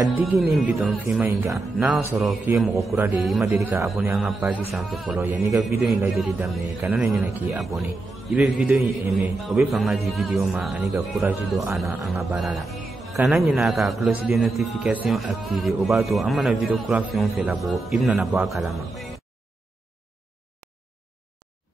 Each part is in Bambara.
a diginin biton fima inga na soro kiye mogo kura de ima deli ka abonné an ka page sanfɛ fɔlɔ yani ka video in lajɛli daminɛ kana na ɲɛna k'i abonné i bɛ video in aimé o bɛ fanga di video ma ani ka courage do ana an ka baara la kana ɲina ka cloche de notification activer o b'a to an mana video kura fɛn o fɛn labɔ i bɛna bɔ a kalama.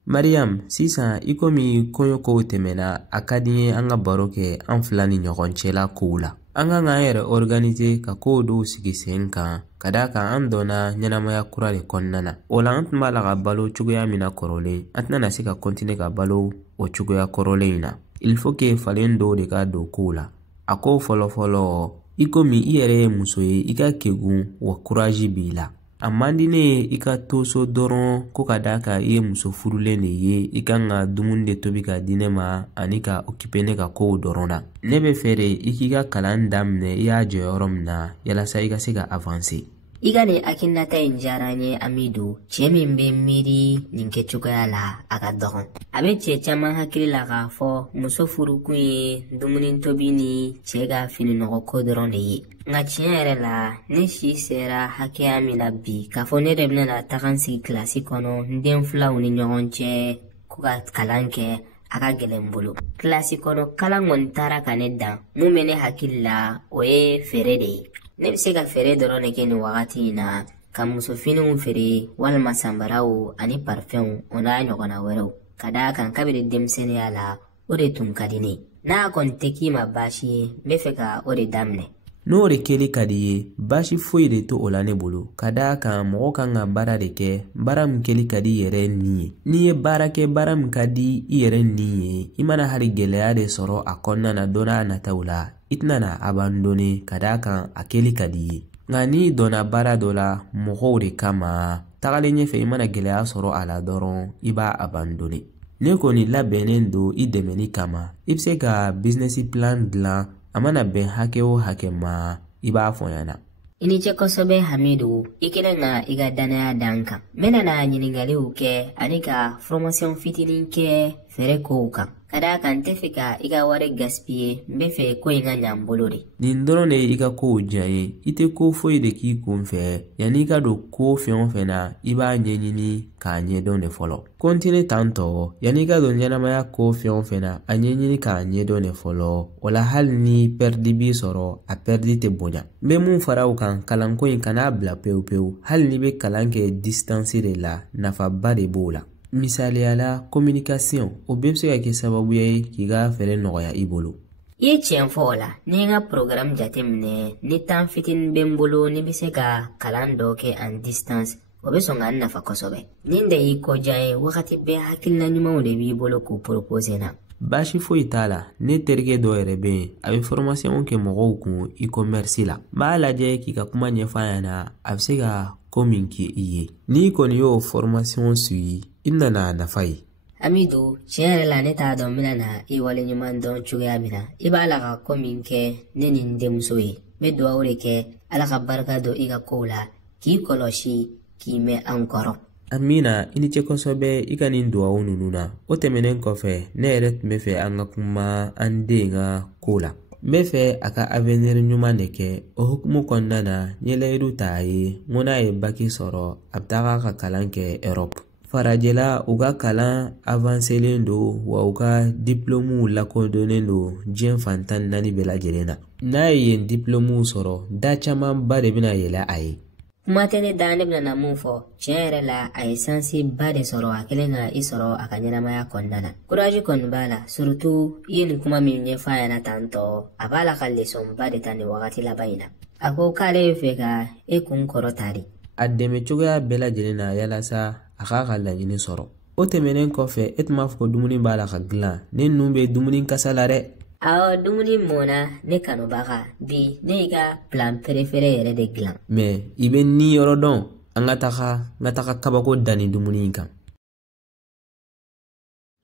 Mariam, sisan i komi kɔɲɔkow tɛmɛna a ka di n ye an ka baro kɛ an fila ni ɲɔgɔn cɛla kow la. An kan k'an yɛrɛ organiser ka kow dɔw sigi sen kan ka d'a kan an dɔnna ɲɛnamaya kura de kɔnɔna na. O la an tun b'a la ka balo cogoya min na kɔrɔlen an tɛna se ka continuer ka balo o cogoya kɔrɔlen in na. Il faut que falen dɔw de ka don kow la. A ko fɔlɔfɔlɔ i komi i yɛrɛ ye muso ye i ka kegun wa courage b'i la. A man di ne ye i ka to so dɔrɔn ko ka d'a kan i ye muso furulen de ye i kan ka dumuni de tobi ka di ne ma ani ka occuper ne ka kow dɔrɔn na. Ne bɛ fɛ de i k'i ka kalan daminɛ i y'a jɔ yɔrɔ min na yalasa i ka se ka avancer. I ka nin hakilinata in diyara n ye Amidu. Cɛ min bɛ miiri nin kɛcogoya la a ka dɔgɔn. A bɛ cɛ caman hakili la k'a fɔ muso furukun ye dumuni tobi ni cɛ ka fini nɔgɔ ko dɔrɔn de ye. Nka tiɲɛ yɛrɛ la ne si sera hakɛya min na bi k'a fɔ ne de bɛna taga n sigi kilasi kɔnɔ n den filaw ni ɲɔgɔn cɛ ko ka kalan kɛ a ka gɛlɛn n bolo. Kilasi kɔnɔ kalan kɔni taara ka ne dan mun bɛ ne hakili la o ye feere de ye. Ne bɛ se ka feere dɔrɔn de kɛ nin wagati in na ka musofiniw feere walima sanbaraw ani parfɛnw o n'a ɲɔgɔnna wɛrɛw ka d'a kan kabini denmisɛnniya la o de tun ka di ne. N'a kɔni tɛ k'i ma baasi ye n bɛ fɛ ka o de daminɛ. N'o de kɛli ka di ye baasi foyi de to o la ne bolo ka d'a kan mɔgɔ kan ka baara de kɛ baara min kɛli ka di yɛrɛ nin ye. N'i ye baara kɛ baara min ka di i yɛrɛ nin ye i mana hali gɛlɛya de sɔrɔ a kɔnɔna na don n'a nataw la i tɛna na abandonner ka d'a kan a kɛli ka di ye. Nka n'i donna baara dɔ la mɔgɔw de kama tagalen ɲɛfɛ i mana gɛlɛya sɔrɔ a la dɔrɔn i b'a abandonner. Ne kɔni labɛnnen don i dɛmɛni kama i bɛ se ka business plan dilan a mana bɛn hakɛ o hakɛ ma i b'a fɔ ɲɛna. I ni ce kosɛbɛ Hamidu, i kelen ka i ka danaya d'an kan. N bɛna na ɲininkaliw kɛ ani ka formation fitinin kɛ feere kow kan. Ka d'a kan n tɛ fɛ ka i ka wari gaspiller n bɛ fɛ ko in ka ɲa n bolo de. Nin dɔrɔn de i ka kow diya ye i tɛ ko foyi de k'i kun fɛ yanni i ka don ko fɛn o fɛn na i b'a ɲɛɲini k'a ɲɛdɔn de fɔlɔ. Continue tan tɔ yanni i ka don ɲɛnamaya ko fɛn o fɛn na a ɲɛɲini k'a ɲɛdɔn de fɔlɔ o la hali ni perdi b'i sɔrɔ a perdi tɛ bonya. N bɛ mun fara o kan kalanko in kan'a bila pewu pewu hali n'i bɛ kalan kɛ distance de la nafaba de b'o la. Misaliyala communication o bɛɛ bɛ se ka kɛ sababu ye k'i ka fɛɛrɛ nɔgɔya i bolo. I ye tiɲɛ fɔ o la ni n ka programme jateminɛ ni temps fitinin bɛ n bolo ni bɛ se ka kalan dɔ kɛ en distance o bɛ sɔn ka n nafa kosɛbɛ. Nin de y'i kɔdiya ye wagati bɛɛ hakilina ɲumanw de b'i bolo k'o proposer na. Baasi foyi t'a la ne terikɛ dɔ yɛrɛ bɛ yen a bɛ formation kɛ mɔgɔw kun e-commerce la. N b'a lajɛ k'i ka kuma ɲɛfɔ a ɲɛna a bɛ se ka ko min kɛ i ye. N'i kɔni y'o formation suivi i bɛna nafa ye. Amidu, tiɲɛ yɛrɛ la ne t'a dɔn n bɛna na i waleɲuman dɔn cogoya min na. I b'a la ka ko min kɛ ne ni n denmuso ye. N bɛ dugawu de kɛ Ala ka barika don i ka kow la k'i kɔlɔsi k'i mɛn an kɔrɔ. Amina, i ni ce kosɛbɛ i ka nin dugawu ninnu na. O tɛmɛnen kɔfɛ ne yɛrɛ tun bɛ fɛ an ka kuma an den ka ko la. N bɛ fɛ a ka avenir ɲuman de kɛ o hukumu kɔnɔna na n ye layidu ta a ye n ko n'a ye baki sɔrɔ a bɛ taga ka kalan kɛ Europe. Farajɛla u ka kalan avancelen don wa u ka diplômew lakodɔnnen don diɲɛ fan 14 bɛɛ lajɛlen na. N'a ye yen diplômew sɔrɔ da camanba de bɛna yɛlɛ a ye. Kuma tɛ ne da ne bɛna na mun fɔ tiɲɛ yɛrɛ la a ye sansi ba de sɔrɔ a kelen ka i sɔrɔ a ka ɲɛnamaya kɔnɔna na. Courage kɔni b'a la surtout i ye nin kuma min ɲɛfɔ a ɲɛna tantɔ a b'a la ka leçon ba de ta nin wagati laban in na. A ko k'ale bɛ fɛ ka e kun kɔrɔ ta de. A dɛmɛ cogoya bɛɛ lajɛlen na yalasa a k'a ka laɲini sɔrɔ. O tɛmɛnen kɔfɛ e tun b'a fɔ ko dumuni b'a la ka dilan ne ninnu bɛ dumuni kasa la dɛ. Awɔ dumuni mɔna ne kanubaga bi ne y'i ka plan préféré yɛrɛ de dilan. Mais i bɛ ni yɔrɔ dɔn an ka taga kabako danni dumuni in kan.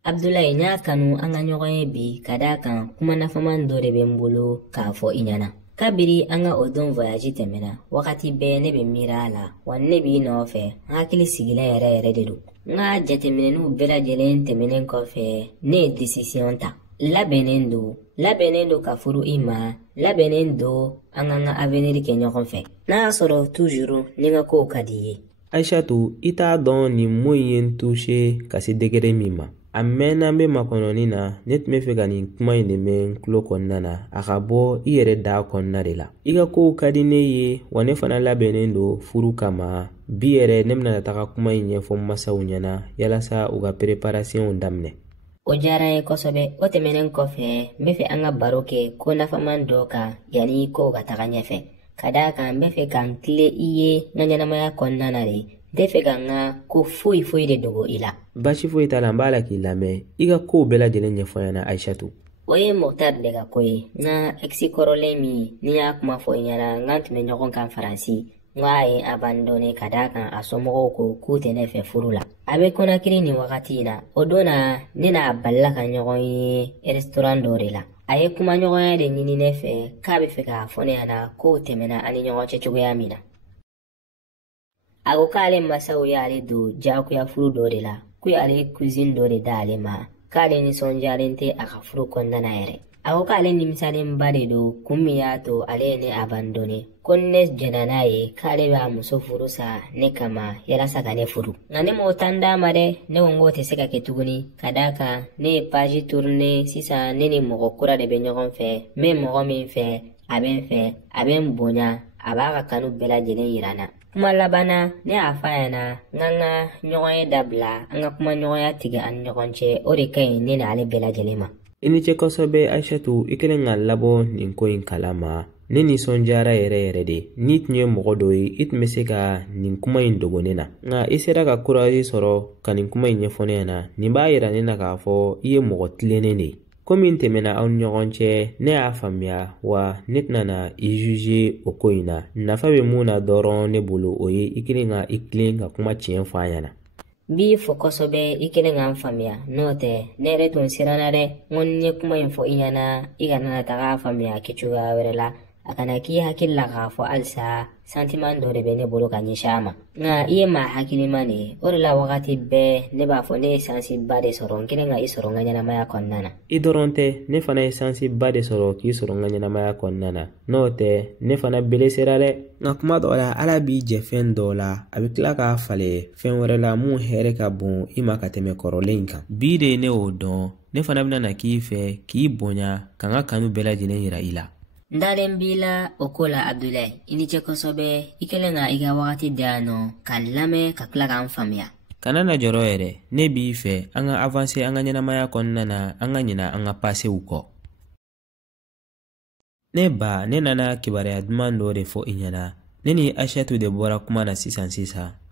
Abdoulaye n y'a kanu an ka ɲɔgɔn ye bi ka d'a kan kuma nafaman dɔ de bɛ n bolo k'a fɔ i ɲɛna. Kabiri an ka o don voyage tɛmɛna wagati bɛɛ ne bɛ miiri a la wa ne b'i nɔfɛ n hakili sigila yɛrɛ de don. N ka jateminɛniw bɛɛ lajɛlen tɛmɛnen kɔfɛ ne ye décision ta. labɛnnen don ka furu i ma, labɛnnen don an ka ka avenir kɛ ɲɔgɔn fɛ. N'a y'a sɔrɔ toujours ni ka kow ka di ye. Aishatu, i t'a dɔn nin mo ye n touché ka se degré min ma. A mɛnna n bɛ makɔnɔni na, ne tun bɛ fɛ ka nin kuma in de mɛn n tulo kɔnɔna na, a ka bɔ i yɛrɛ da kɔnɔna de la. I ka kow ka di ne ye, wa ne fana labɛnnen don furu kama. Bi yɛrɛ ne bɛna taga kuma in ɲɛfɔ masaw ɲɛna yalasa u ka préparation daminɛ. O diyara n ye kosɛbɛ. O tɛmɛnen kɔfɛ n bɛ fɛ an ka baro kɛ ko nafaman dɔ kan yanni kow ka taga ɲɛfɛ. Ka d'a kan n bɛ fɛ ka n tile i ye n ka ɲɛnamaya kɔnɔna na de. N tɛ fɛ ka n ka ko foyi de dogo i la. Basi foyi t'a la, n b'a la k'i lamɛn. I ka kow bɛɛ lajɛlen ɲɛfɔ n ɲɛna Aishatu. O ye Moktar de ka ko ye. N ka ex kɔrɔlen min ni y'a kuma fɔ i ɲɛna n ka tun bɛ ɲɔgɔn kan Faransi. N k'a ye abandonné ka d'a kan a somɔgɔw ko k'u tɛ ne fɛ furu la. A bɛ Conakry nin wagati in na. O don na ne n'a balila ka ɲɔgɔn ye restaurant dɔ de la. A ye kuma ɲɔgɔnya de ɲini ne fɛ k'a bɛ fɛ k'a fɔ ne ɲɛna kow tɛmɛna ani ɲɔgɔn cɛ cogoya min na. A ko k'ale masaw y'ale don jagoya furu dɔ de la, ko y'ale cousine dɔ de d'ale ma, k'ale nisɔndiyalen tɛ a ka furu kɔnɔna na yɛrɛ. A ko k'ale nimisalenba de don kun min y'a to ale ye ne abandonné, ko ni ne jɛnna n'a ye k'ale b'a muso furu sa ne kama yalasa ka ne furu. Nka ne m'o tan d'a ma dɛ, ne ko n k'o tɛ se ka kɛ tuguni, ka d'a kan ne ye page tourné sisan ne ni mɔgɔ kura de bɛ ɲɔgɔn fɛ, n bɛ mɔgɔ min fɛ, a bɛ n fɛ, a bɛ n bonya, a b'a ka kanu bɛɛ lajɛlen yira n na. Kuma laban na ne y'a f'a ɲɛna n ka ɲɔgɔn ye dabila, an ka kuma ɲɔgɔnya tigɛ an ni ɲɔgɔn cɛ, o de ka ɲi ne n'ale bɛɛ lajɛlen ma. I ni ce kosɛbɛ Aishatu, i kelen ka labɔ nin ko in kalama. Ne nisɔndiyara yɛrɛ de. N'i tun ye mɔgɔ dɔ ye, i tun bɛ se ka nin kuma in dogo ne na. Nka i sera ka courage sɔrɔ ka nin kuma in ɲɛfɔ ne ɲɛna. Nin b'a yira ne na k'a fɔ i ye mɔgɔ tilennen de ye. Ko min tɛmɛna aw ni ɲɔgɔn cɛ, ne y'a faamuya wa ne tɛna na i juger o ko in na. Nafa bɛ mun na dɔrɔn ne bolo o ye i kelen ka i tilen ka kuma tiɲɛ fɔ an ɲɛna. Bi fɔ kosɛbɛ i kelen k'an faamuya, n'o tɛ ne yɛrɛ tun siranna dɛ, n ko ni ye kuma in fɔ i ɲɛna i kana na taga faamuya kɛcogoya wɛrɛ la, a kana k'i hakili la k'a fɔ halisa sentiment dɔ de bɛ ne bolo ka ɲɛsin a ma. Nka i ye maa hakiliman de ye, o de la wagati bɛɛ ne b'a fɔ ne ye sansi ba de sɔrɔ n kelen ka i sɔrɔ n ka ɲɛnamaya kɔnɔna na. I dɔrɔn tɛ, ne fana ye sansi ba de sɔrɔ k'i sɔrɔ n ka ɲɛnamaya kɔnɔna na, n'o tɛ ne fana belesera dɛ. Nka kuma dɔw la Ala b'i jɛ fɛn dɔw la, a bɛ tila k'a falen fɛn wɛrɛ la mun hɛrɛ ka bon i ma ka tɛmɛ kɔrɔlen in kan. Bi de ne y'o dɔn, ne fana bɛna na k'i fɛ k'i bonya ka n ka kanu bɛɛ lajɛlen yira i la. N dalen b'i la o ko la Abdulayi, i ni ce kosɛbɛ, i kelen ka i ka wagati di yan nɔ ka lamɛn ka tila k'an faamuya. Kana na jɔrɔ yɛrɛ, ne b'i fɛ an ka avancer an ka ɲɛnamaya kɔnɔna na, an ka ɲina an ka passew kɔ. Ne ba, ne nana kibaruya duman dɔ de fɔ i ɲɛna. Ne ni Aishatu de bɔra kuma na sisan,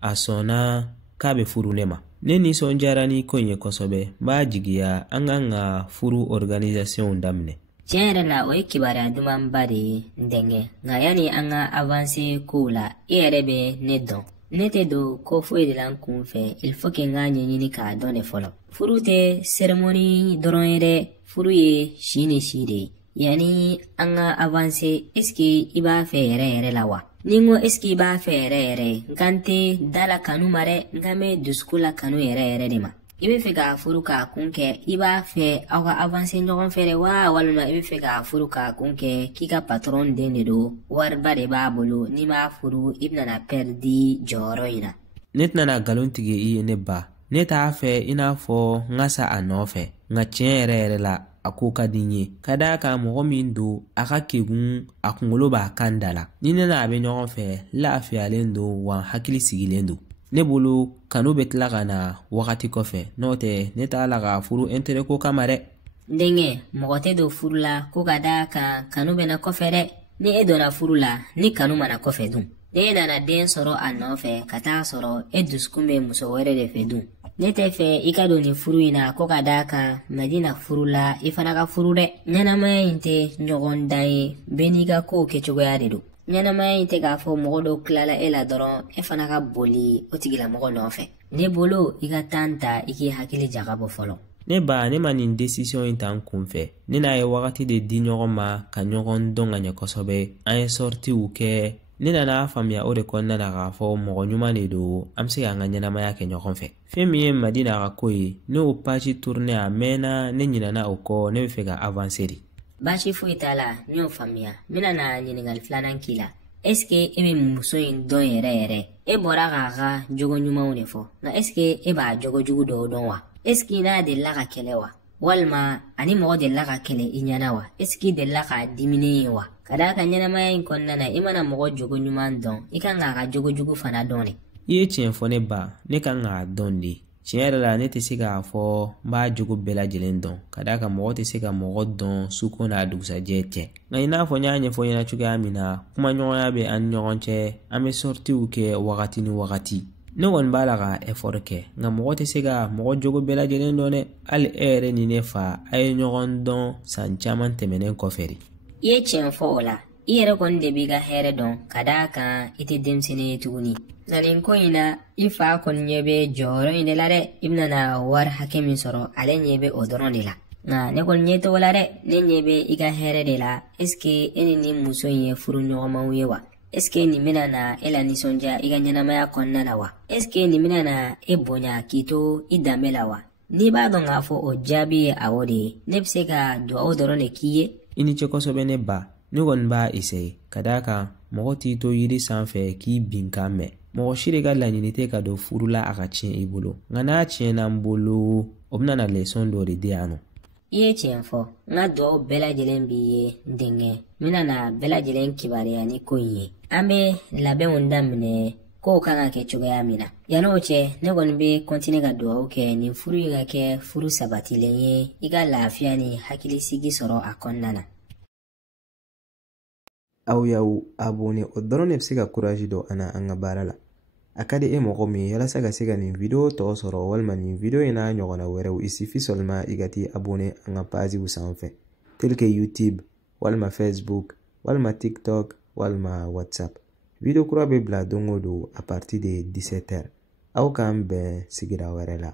a sɔnna k'a bɛ furu ne ma. Ne nisɔndiyara ni ko in ye kosɛbɛ, n b'a jigiya an kan ka furu organisation daminɛ. Tiɲɛ yɛrɛ la o ye kibaruya dumanba de ye n denkɛ, nka yanni an ka avancer kow la i yɛrɛ bɛ ne dɔn. Ne tɛ don ko foyi de la n kun fɛ, il faut que n k'a ɲɛɲini k'a dɔn de fɔlɔ. Furu tɛ cérémonie dɔrɔn ye dɛ, furu ye si ni si de ye. Yani an ka avancer, est-ce que i b'a fɛ yɛrɛ la wa? Ni n ko est-ce que i b'a fɛ yɛrɛ, n kan tɛ da la kanu ma dɛ, n kan bɛ dusukun la kanu yɛrɛ de ma. I bɛ fɛ k'a furu k'a kun kɛ, i b'a fɛ aw ka avancer ɲɔgɔn fɛ dɛ wa, walima i bɛ fɛ k'a furu k'a kun kɛ k'i ka patron den de don, wariba de b'a bolo, n'i m'a furu i bɛna perdre jɔyɔrɔ in na. Ne tɛna nkalon tigɛ i ye ne ba, ne t'a fɛ i n'a fɔ n ka sa a nɔfɛ, nka tiɲɛ yɛrɛ la a ko ka di n ye, ka d'a kan mɔgɔ min don a ka kegun a kunkolo b'a kan da la. Ni ne n'a bɛ ɲɔgɔn fɛ, lafiyalen don wa hakili sigilen don. Ne bolo kanu bɛ tila ka na wagati kɔfɛ, n'o tɛ ne t'a la ka furu intérêt ko kama dɛ. N denkɛ, mɔgɔ tɛ don furu la ko ka d'a kan kanu bɛ na kɔfɛ dɛ. Ni e donna furu la ni kanu mana kɔfɛ dun, ni e nana den sɔrɔ a nɔfɛ ka taa sɔrɔ e dusukun bɛ muso wɛrɛ de fɛ dun. Ne tɛ fɛ i ka don nin furu in na ko ka d'a kan Madina furu la i fana ka furu dɛ. Ɲɛnamaya in tɛ ɲɔgɔn dan ye, bɛɛ n'i ka kow kɛcogoya de don. Ɲɛnamaya in tɛ k'a fɔ mɔgɔ dɔw tilala e la dɔrɔn e fana ka boli o tigilamɔgɔ nɔfɛ. Ne bolo i ka temps ta i k'i hakili jagabɔ fɔlɔ. Ne ba, ne ma nin décision in ta n kun fɛ. Ne n'a ye wagati de di ɲɔgɔn ma ka ɲɔgɔn dɔn ka ɲɛ kosɛbɛ. An ye sorties kɛ, ne nana faamuya o de kɔnɔna na k'a fɔ mɔgɔ ɲuman de don an bɛ se k'an ka ɲɛnamaya kɛ ɲɔgɔn fɛ. Fɛn min ye Madina ka ko ye ne o page tourné a mɛnna ne ɲinɛna o kɔ ne bɛ fɛ ka avancer de. Baasi foyi t'a la n y'o faamuya. N bɛna na ɲininkali filanan k'i la. Est-ce que e bɛ muso in dɔn yɛrɛ yɛrɛ? E bɔra k'a ka jogo ɲumanw de fɔ. Nka est-ce que e b'a jogo jugu dɔw dɔn wa? Est-ce que n'a delila ka kɛlɛ wa? Walima ani mɔgɔ delila ka kɛlɛ i ɲɛna wa? Est-ce que delila ka dimine ye wa? Ka d'a kan ɲɛnamaya in kɔnɔna na i mana mɔgɔ jogo ɲuman dɔn i kan k'a ka jogo jugu fana dɔn de. I ye tiɲɛ fɔ ne ba, ne kan k'a dɔn de. Tiɲɛ yɛrɛ la ne tɛ se k'a fɔ n b'a jogo bɛɛ lajɛlen dɔn. Ka d'a kan mɔgɔ tɛ se ka mɔgɔ dɔn suko n'a dugusajɛ cɛ. Nka i n'a fɔ n y'a ɲɛfɔ ɲɛna cogoya min na kumaɲɔgɔnya bɛ an ni ɲɔgɔn cɛ an bɛ sorties kɛ wagati ni wagati. Ne kɔni b'a la ka effort kɛ nka mɔgɔ tɛ se ka mɔgɔ jogo bɛɛ lajɛlen dɔn dɛ. Hali e yɛrɛ ni ne fa a ye ɲɔgɔn dɔn san caman tɛmɛnen kɔfɛ de. I ye tiɲɛ fɔ o la. I yɛrɛ kɔni de b'i ka hɛrɛ dɔn ka d'a kan i tɛ denmisɛnnin ye tuguni. Nka nin ko in na i fa kɔni ɲɛ bɛ jɔyɔrɔ in de la dɛ. I bɛna na wari hakɛ min sɔrɔ ale ɲɛ bɛ o dɔrɔn de la. Nka ne kɔni ɲɛ t'o la dɛ. Ne ɲɛ bɛ i ka hɛrɛ de la. Est-ce que e ni nin muso in ye furu ɲɔgɔnmaw ye wa? Est-ce que nin bɛna na e la nisɔndiya i ka ɲɛnamaya kɔnɔna la wa? Est-ce que nin bɛna na e bonya k'i to i danbe la wa? N'i b'a dɔn k'a fɔ o jaabi ye awɔ de ye ne bɛ se ka dugawu dɔrɔn de k'i ye. I ni ce kosɛbɛ ne ba. Ne kɔni b'a essayer ka d'a kan mɔgɔ t'i to yiri sanfɛ k'i bin k'a mɛn. Mɔgɔ si de ka laɲini tɛ ka don furu la a ka tiɲɛ i bolo. Nka n'a tiɲɛna n bolo o bɛna na leçon dɔ de di yan nɔ. I ye tiɲɛ fɔ. N ka dugawu bɛɛ lajɛlen b'i ye n denkɛ. N bɛna na bɛɛ lajɛlen kibariya ni ko in ye. An bɛ labɛnw daminɛ kow kan ka kɛ cogoya min na. Yan'o cɛ ne kɔni bɛ continuer ka dugawu kɛ nin furu in ka kɛ furu sabatilen ye i ka lafiya ni hakilisigi sɔrɔ a kɔnɔna na. Aw y'aw abonné o dɔrɔn de bɛ se ka courage dɔ an ka baara la. A ka di e mɔgɔ min ye walasa ka se ka nin video tɔ sɔrɔ walima nin video in n'a ɲɔgɔnna wɛrɛw il suffit seulement i ka t'i abonné an ka pagew sanfɛ tel que YouTube walima Facebook walima TikTok walima WhatsApp. Video kura bɛ bila don o don à partir de 17h. Aw k'an bɛn sigira wɛrɛ la.